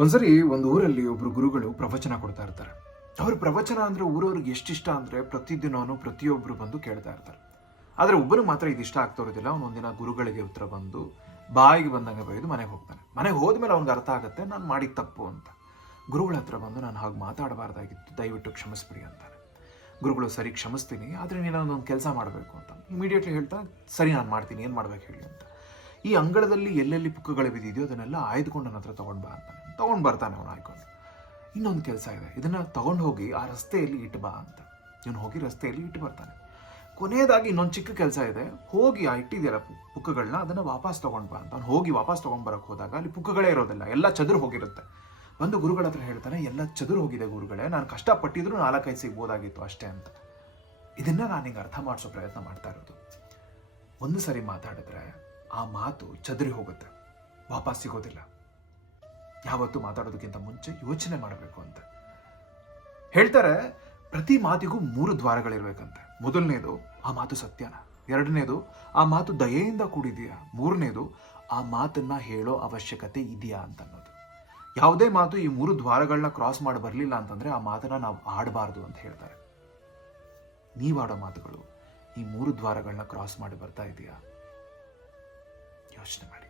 ಒಂದ್ಸರಿ ಒಂದು ಊರಲ್ಲಿ ಒಬ್ರು ಗುರುಗಳು ಪ್ರವಚನ ಕೊಡ್ತಾ ಇರ್ತಾರೆ. ಅವ್ರ ಪ್ರವಚನ ಅಂದ್ರೆ ಊರವ್ರಿಗೆ ಎಷ್ಟಿಷ್ಟ ಅಂದ್ರೆ ಪ್ರತಿದಿನವನು ಪ್ರತಿಯೊಬ್ಬರು ಬಂದು ಕೇಳ್ತಾ ಇರ್ತಾರೆ. ಆದ್ರೆ ಒಬ್ಬರು ಮಾತ್ರ ಇದು ಇಷ್ಟ ಆಗ್ತಾ ಇರೋದಿಲ್ಲ. ಅವ್ನು ಒಂದಿನ ಗುರುಗಳಿಗೆ ಉತ್ತರ ಬಂದು ಬಾಯಿಗೆ ಬಂದಂಗೆ ಬೈದು ಮನೆಗೆ ಹೋಗ್ತಾನೆ. ಮನೆಗೆ ಹೋದ್ಮೇಲೆ ಅವ್ನಿಗೆ ಅರ್ಥ ಆಗುತ್ತೆ, ನಾನು ಮಾಡಿದ ತಪ್ಪು ಅಂತ. ಗುರುಗಳ ಹತ್ರ ಬಂದು ನಾನು ಹಾಗೆ ಮಾತಾಡಬಾರ್ದಾಗಿತ್ತು, ದಯವಿಟ್ಟು ಕ್ಷಮಿಸ್ಬಿಡಿ ಅಂತಾನೆ. ಗುರುಗಳು, ಸರಿ, ಕ್ಷಮಿಸ್ತೀನಿ, ಆದರೆ ನೀನು ಒಂದು ಕೆಲಸ ಮಾಡಬೇಕು ಅಂತ. ಇಮಿಡಿಯೇಟ್ಲಿ ಹೇಳ್ತಾ, ಸರಿ, ನಾನು ಮಾಡ್ತೀನಿ, ಏನು ಮಾಡ್ಬೇಕು ಹೇಳಿ ಅಂತ. ಈ ಅಂಗಳದಲ್ಲಿ ಎಲ್ಲೆಲ್ಲಿ ಪುಕ್ಕಗಳು ಬಿದ್ದಿದೆಯೋ ಅದನ್ನೆಲ್ಲ ಆಯ್ದುಕೊಂಡು ನನ್ನ ಹತ್ರ ತೊಗೊಂಡು ಬಾ ಅಂತಾನೆ. ತೊಗೊಂಡು ಬರ್ತಾನೆ ಅವನು ಆಯ್ಕೊಂಡು. ಇನ್ನೊಂದು ಕೆಲಸ ಇದೆ. ಇದನ್ನು ತಗೊಂಡು ಹೋಗಿ ಆ ರಸ್ತೆಯಲ್ಲಿ ಇಟ್ಟು ಬಾ ಅಂತ. ಇವನು ಹೋಗಿ ರಸ್ತೆಯಲ್ಲಿ ಇಟ್ಟು ಬರ್ತಾನೆ. ಕೊನೆಯದಾಗಿ ಇನ್ನೊಂದು ಚಿಕ್ಕ ಕೆಲಸ ಇದೆ. ಹೋಗಿ ಆ ಇಟ್ಟಿದೆಯಲ್ಲ ಪುಕ್ಕಗಳನ್ನ ಅದನ್ನು ವಾಪಸ್ ತೊಗೊಂಡು ಬಾ ಅಂತ. ಅವ್ನು ಹೋಗಿ ವಾಪಸ್ ತೊಗೊಂಡು ಬರಕ್ ಹೋದಾಗ ಅಲ್ಲಿ ಪುಕ್ಕಗಳೇ ಇರೋದಿಲ್ಲ. ಎಲ್ಲ ಚದುರು ಹೋಗಿರುತ್ತೆ. ಒಂದು ಗುರುಗಳ ಹತ್ರ ಹೇಳ್ತಾನೆ, ಎಲ್ಲ ಚದುರು ಹೋಗಿದೆ ಗುರುಗಳೇ. ನಾನು ಕಷ್ಟಪಟ್ಟಿದ್ರು ನಾಲ್ಕೈದು ಸಿಗ್ಬೋದಾಗಿತ್ತು ಅಷ್ಟೇ ಅಂತ. ಇದನ್ನು ನಾನು ಹಿಂಗೆ ಅರ್ಥ ಮಾಡಿಸೋ ಪ್ರಯತ್ನ ಮಾಡ್ತಾ ಇರೋದು. ಒಂದು ಸರಿ ಮಾತಾಡಿದ್ರೆ ಆ ಮಾತು ಚದುರಿ ಹೋಗುತ್ತೆ. ವಾಪಸ್ ಸಿಗೋದಿಲ್ಲ. ಯಾವತ್ತೂ ಮಾತಾಡೋದಕ್ಕಿಂತ ಮುಂಚೆ ಯೋಚನೆ ಮಾಡಬೇಕು ಅಂತ. ಹೇಳ್ತಾರೆ, ಪ್ರತಿ ಮಾತಿಗೂ ಮೂರು ದ್ವಾರಗಳಿರ್ಬೇಕಂತೆ. ಮೊದಲನೇದು, ಆ ಮಾತು ಸತ್ಯನ. ಎರಡನೇದು, ಆ ಮಾತು ದಯೆಯಿಂದ ಕೂಡಿದೆಯಾ? ಮೂರನೇದು, ಆ ಮಾತನ್ನ ಹೇಳೋ ಅವಶ್ಯಕತೆ ಇದೆಯಾ ಅಂತ ಅನ್ನೋದು ಯಾವುದೇ ಮಾತು ಈ ಮೂರು ದ್ವಾರಗಳನ್ನ ಕ್ರಾಸ್ ಮಾಡಿ ಬರಲಿಲ್ಲ ಅಂತಂದ್ರೆ ಆ ಮಾತನ್ನ ನಾವು ಆಡಬಾರ್ದು ಅಂತ ಹೇಳ್ತಾರೆ. ನೀವಾಡೋ ಮಾತುಗಳು ಈ ಮೂರು ದ್ವಾರಗಳನ್ನ ಕ್ರಾಸ್ ಮಾಡಿ ಬರ್ತಾ ಇದೆಯಾ? ಯೋಚನೆ ಮಾಡಿ.